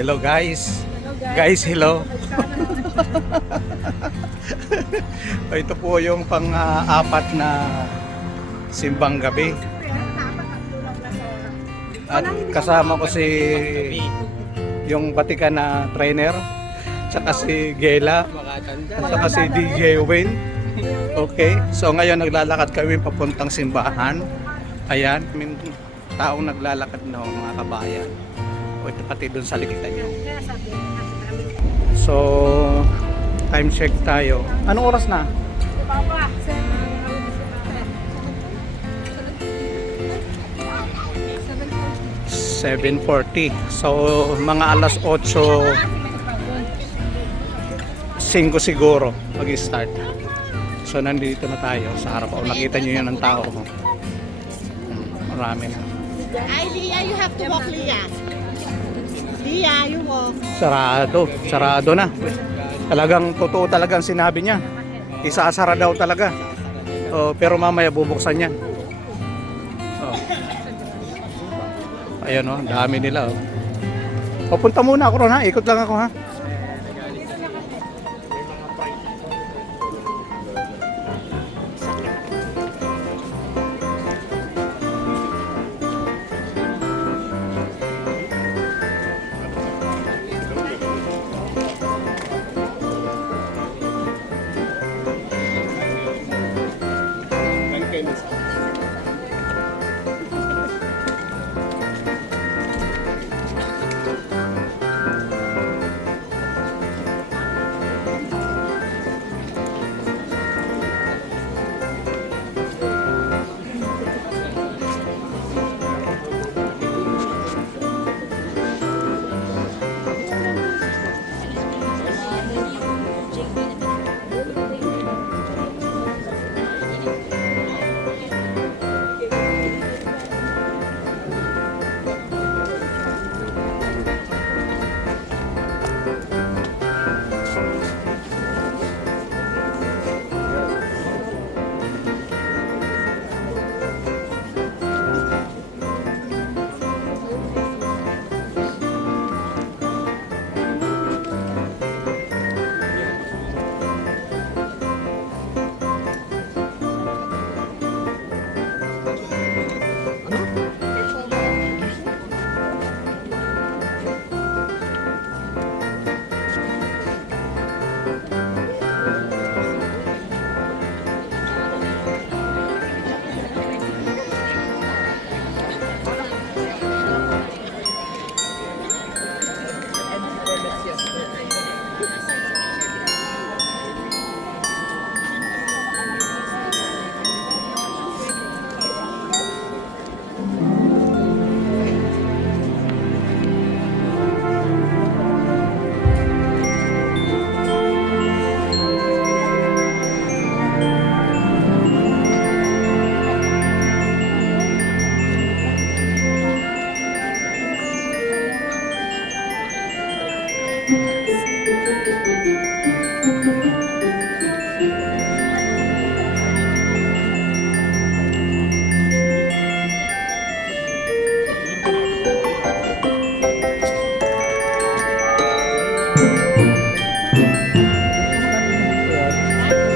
Hello guys. Guys, hello. Ito po yung pang-apat na simbang gabi. At kasama ko si yung Batikan na trainer, tsaka si Gela, tsaka si DJ Wayne. Okay, so ngayon naglalakad kami papuntang simbahan. Ayan, may taong naglalakad na mga kabayan. O ito pati doon sa likitan nyo. So, time check tayo. Anong oras na? 7:40. So, mga alas 8:05 siguro mag-start. So, nandito na tayo sa harap. O, nakita nyo yun ang tao. Marami na. Ay, Lia, you have to walk, Lia. Lia, you walk. Sarado na. Talagang totoo talagang sinabi niya. Isasara daw talaga. Pero mamaya bubuksan niya. Ayan o, dami nila o. Pupunta muna ako ron ha, ikot lang ako ha.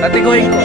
Tatiguhin ko.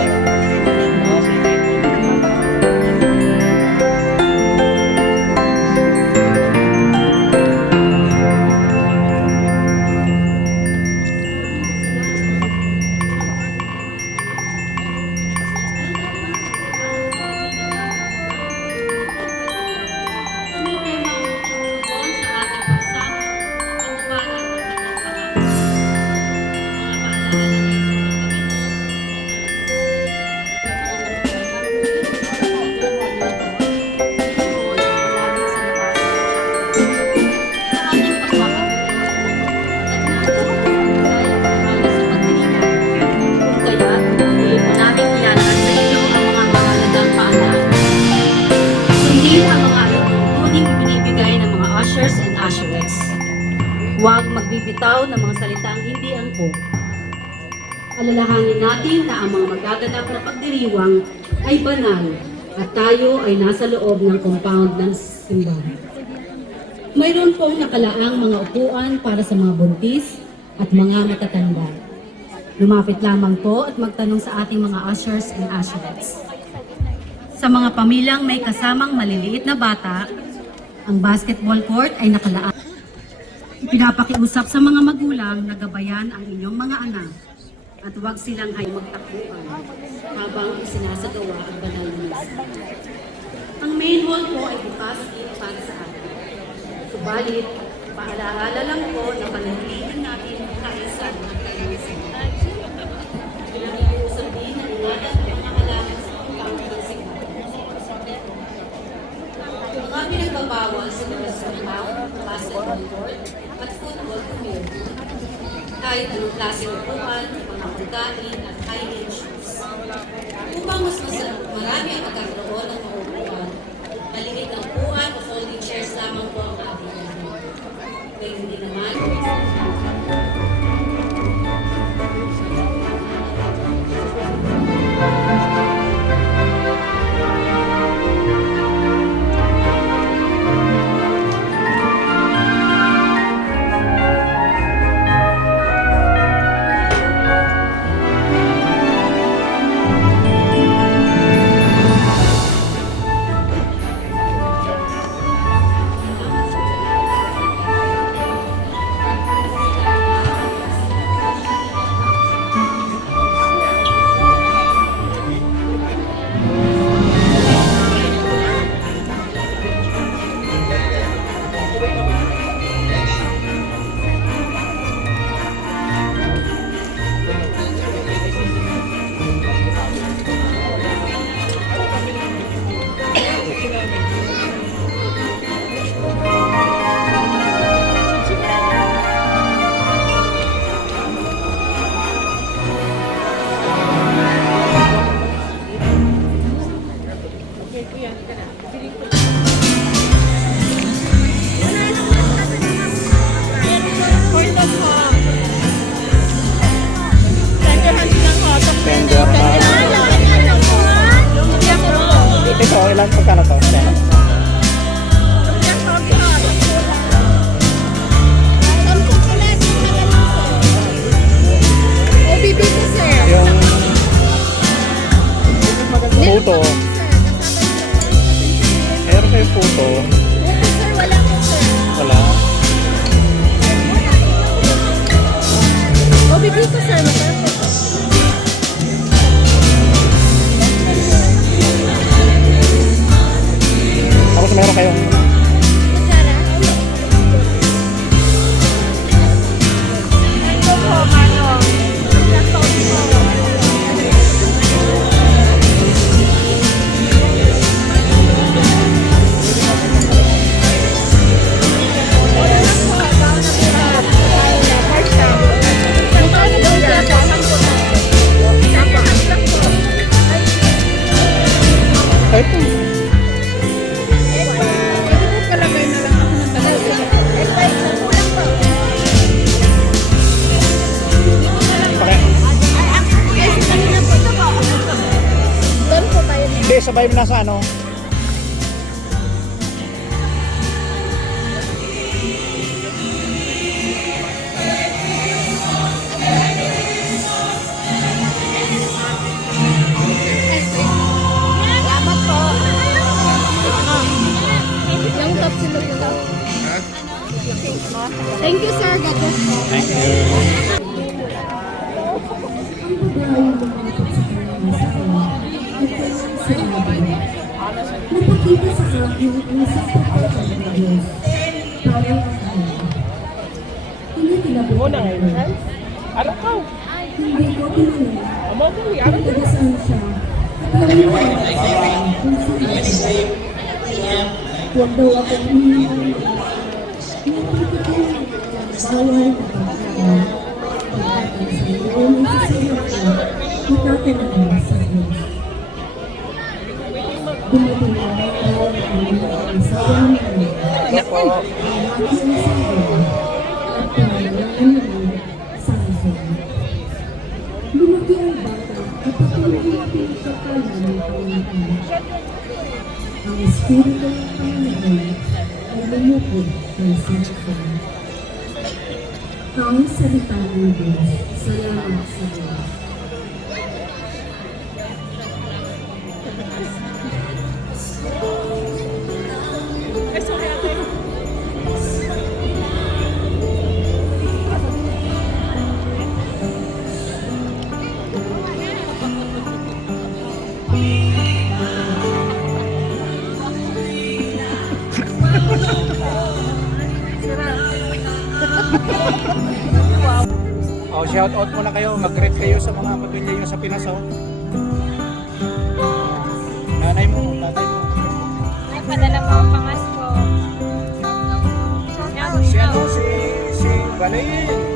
Huwag magbibitaw ng mga salitang hindi angkop. Alalahanin natin na ang mga magaganap na pagdiriwang ay banal at tayo ay nasa loob ng compound ng simbahan. mayroon pong nakalaang mga upuan para sa mga buntis at mga matatanda. Lumapit lamang po at magtanong sa ating mga ushers and usherettes. Sa mga pamilyang may kasamang maliliit na bata, ang basketball court ay nakalaan. Pinapakiusap sa mga magulang na gabayan ang inyong mga anak at huwag silang ay magtakbuhan habang isinasagawa ang banal na misa. Ang main hall po ay bukas dito para sa atin. Subalit, paalaala lang po na panatilihin natin ang kaayusan ng kaayusan. Pinag-iusap din na ingatan ang mga halaman sa pagkakang ng siguro. Mga pinagbabawal sa mga compound, basketball court, at football field. Kahit anong klaseng upuan, mga pagkain, at high-end shoes. Upang mas marami ang magkakaroon ng mga upuan, maliit na upuan o folding chairs lamang po ang ating gagawin. Kaya hindi naman, Tender ito, ilan pagkano to? Yung puto. Meron kayong puto. Wala. Tapos meron kayong kahit po. Hindi, sabay mo na sa ano. Thank you, sir. God bless you. Thank you. Napakita sa akin ang isang pagkakita ng Diyos. Parang ang akin. Hindi tinabutan ko. Hindi ko tinanong kung taga saan siya. At nalimutan kung saan siya. Huwag daw akong iniwan. Napakita bawal na pagkakas. Pagkakas sa iyong isisilip ko, itatanong sa Diyos. Dumating ang araw ang mga sa yaman. Nako. Ang aking asawa at pangalan naman sa asawa. Lumaki ang bata at patuloy na pinagkakalan ng Panginoon. Ang Espiritu ng Panginoon ay lumukod kay Sakson. Ang salita ng Diyos. Salamat sa Diyos. Oh, shout out muna kayo, mag-greet kayo sa mga pamilya nyo sa Pinas, oh. Nanay mo, tatay mo. Ay, padala mo ang pangasko. Si ano, si Balayin.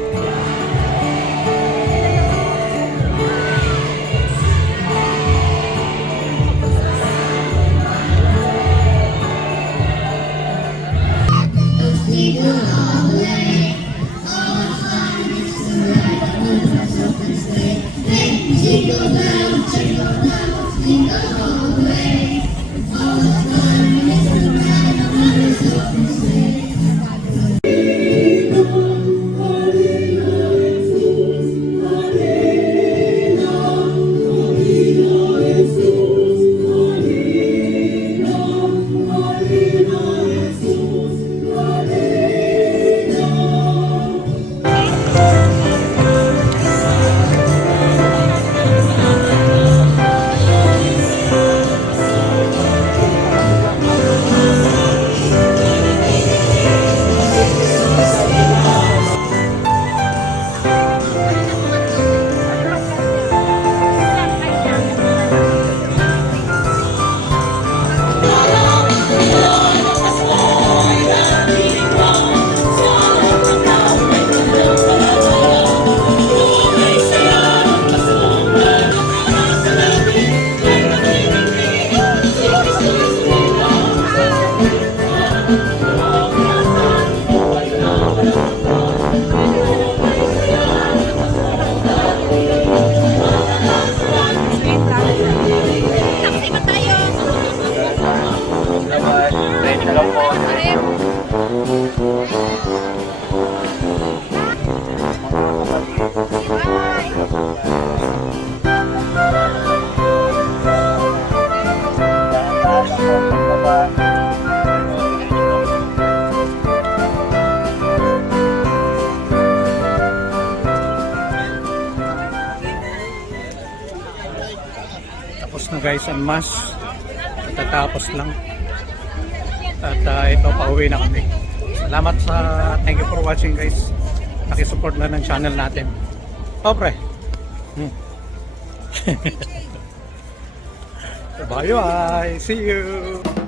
Tapos na guys ang mass, tatapos lang at ito pauwi na kami. Salamat sa, thank you for watching guys, nakisupport na ng channel natin. Pre. Bye bye, see you.